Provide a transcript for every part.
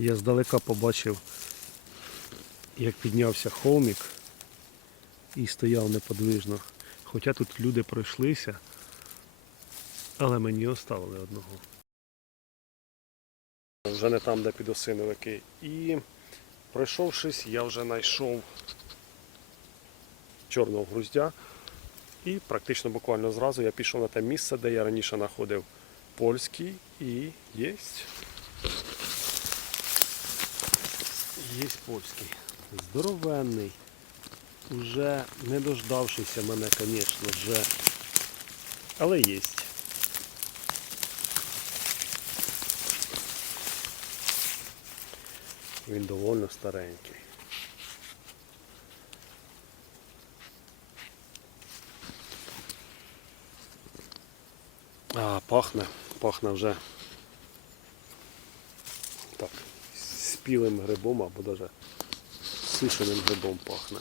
Я здалека побачив, як піднявся холмик і стояв неподвижно. Хоча тут люди пройшлися, але мені оставили одного. Вже не там, де підосиновики. І пройшовшись, я вже знайшов чорного груздя. І практично буквально зразу я пішов на те місце, де я раніше знаходив польський і єсть. Є польський. Здоровенний. Уже не дождавшися мене, звісно, вже. Але є. Він доволі старенький. А, пахне, пахне вже так, спілим грибом або навіть сушеним грибом пахне.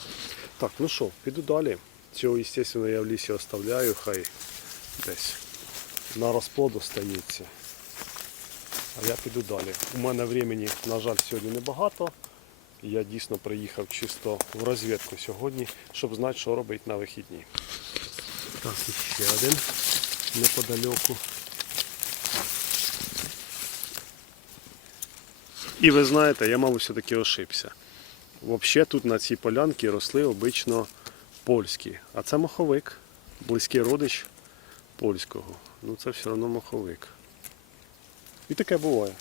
Так, ну що, піду далі. Цього, звісно, я в лісі оставляю, хай десь на розплод остається. А я піду далі. У мене времени, на жаль, сьогодні небагато. Я дійсно приїхав чисто в розвідку сьогодні, щоб знати, що робити на вихідні. Так, ще один неподалеку. І ви знаєте, я, мабуть, все-таки ошибся. Взагалі тут на цій полянці росли обично польські. А це моховик, близький родич польського. Ну це все одно моховик. І таке буває.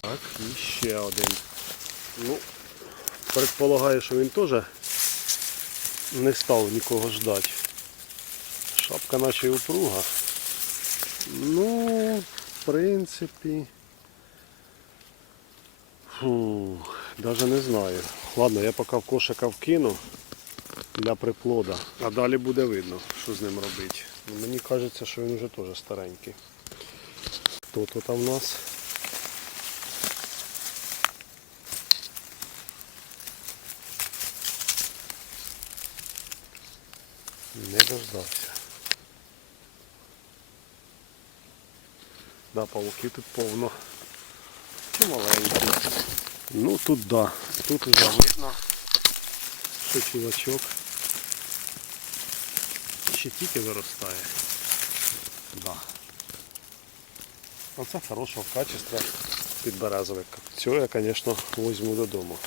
Так, і ще один. Ну, предполагаю, що він теж не став нікого ждати. Шапка наче упруга. Ну, принципі. Фу, даже не знаю. Ладно, я поки в кошика вкину для приплода, а далі буде видно, що з ним робити. Ну, Мені кажеться, що він вже теж старенький. Тут там в нас? Не дождався. Да, павуків тут повно. Чи маленькі. Ну тут да. Тут уже видно, що чувачок ще тільки виростає. Да. Оце хорошого качества підберезовик. Цього я, звісно, візьму додому.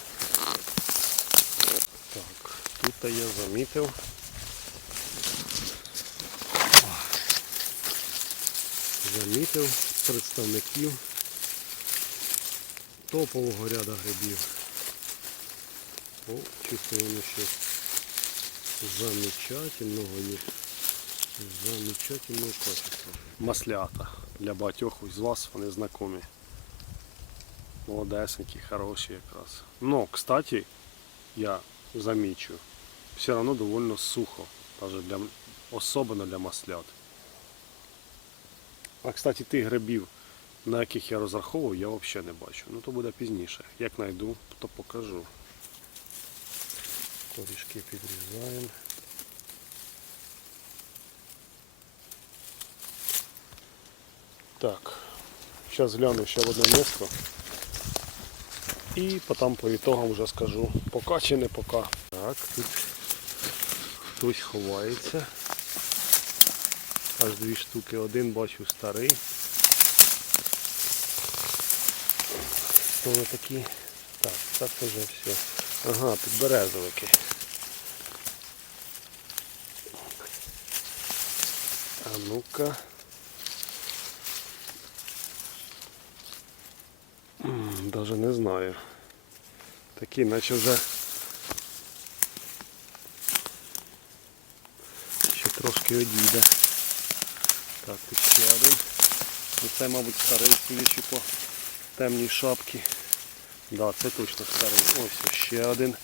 Так, тут я замітив. Замітив Представників топового ряду грибів. О, воно ще замечательного є. Замечательного качества. Маслята. Для багатьох із вас вони знайомі. Молодесенькі, хороші якраз. Ну, кстати, я замічу, все одно довольно сухо. Даже для, особливо для маслят. А кстати, тих грибів, на яких я розраховував, я взагалі не бачу. Ну то буде пізніше. Як знайду, то покажу. Корішки підрізаємо. Так, зараз гляну ще в одне місце. І потім по ітогам вже скажу, пока чи не пока. Так, тут хтось ховається. Аж дві штуки. Один бачу старий. Вони такі? Так, так вже все. Ага, підберезовики. А ну-ка. Даже не знаю. Такі, наче вже ще трошки одійде. Так, тут ще один. Ну, Це, мабуть, старий, судячи по темній шапці. Да, це точно старий. Ось ще один.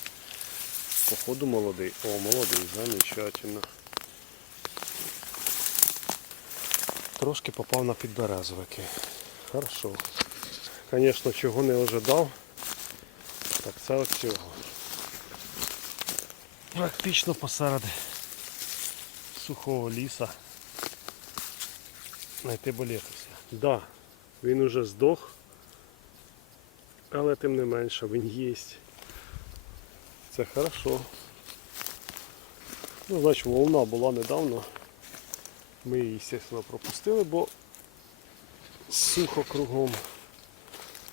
Походу молодий. О, молодий, замечательно. Трошки попав на підберезовики. Хорошо. Звісно, чого не ожидав. Так це от цього. Практично посеред сухого ліса знайти болетуся. Да, Він уже здох, але тим не менше він є. Це хорошо. Ну, значить, волна була недавно. Ми її, звісно, пропустили, бо сухо кругом.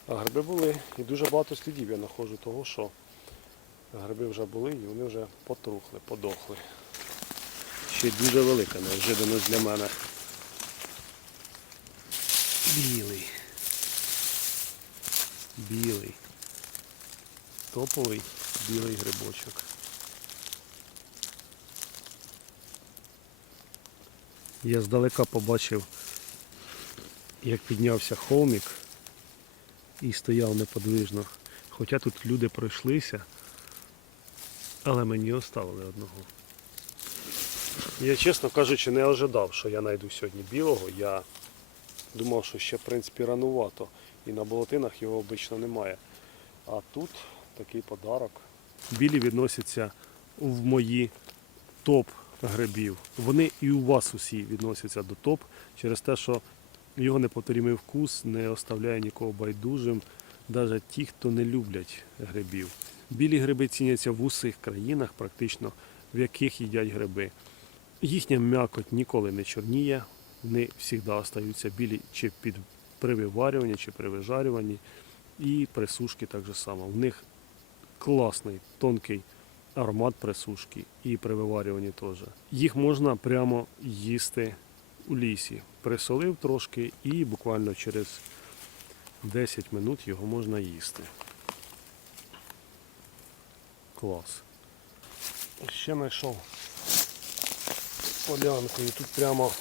А гриби були. І дуже багато слідів я знаходжу того, що гриби вже були і вони вже потрухли, подохли. Ще дуже велика неожиданність для мене. Білий. Білий. Топовий білий грибочок. Я здалека побачив, як піднявся холмик і стояв неподвижно. Хоча тут люди пройшлися, але мені оставили одного. Я, чесно кажучи, не ожидав, що я знайду сьогодні білого. Я думав, що ще в принципі ранувато. І на болотинах його обично немає. А тут такий подарок. Білі відносяться в мої топ грибів. Вони і у вас усі відносяться до топ через те, що його неповторімий вкус не оставляє нікого байдужим, навіть ті, хто не люблять грибів. Білі гриби ціняться в усіх країнах, практично в яких їдять гриби. Їхня м'якоть ніколи не чорніє, вони завжди остаються білі чи під при виварюванні, чи при вижарюванні. І при сушці так же само. В них класний тонкий аромат при сушці і при виварюванні теж. Їх можна прямо їсти у лісі. Присолив трошки і буквально через 10 минут його можна їсти. Клас. Ще знайшов полянку і тут прямо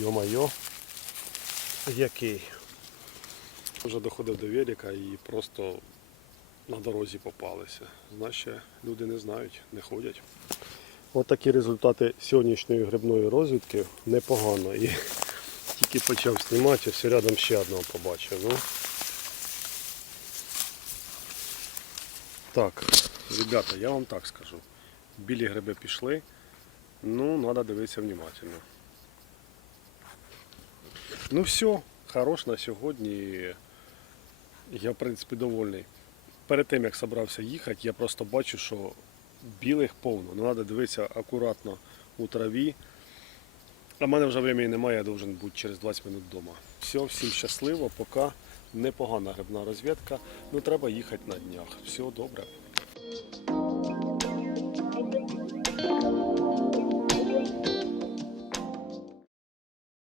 йо-майо, який. Вже доходив до велика і просто на дорозі попалися. Значить, люди не знають, не ходять. От такі результати сьогоднішньої грибної розвідки непогано. І тільки почав знімати, все рядом ще одного побачив. Ну. Так, ребята, я вам так скажу. Білі гриби пішли, ну, треба дивитися внимательно. Ну все, хорош на сьогодні. Я, в принципі, довольний. Перед тим, як собрався їхати, я просто бачу, що білих повно. Ну, треба дивитися акуратно у траві. А в мене вже времени немає, я должен бути через 20 минут вдома. Все, всім щасливо, поки непогана грибна розвідка. Ну треба їхати на днях. Все добре.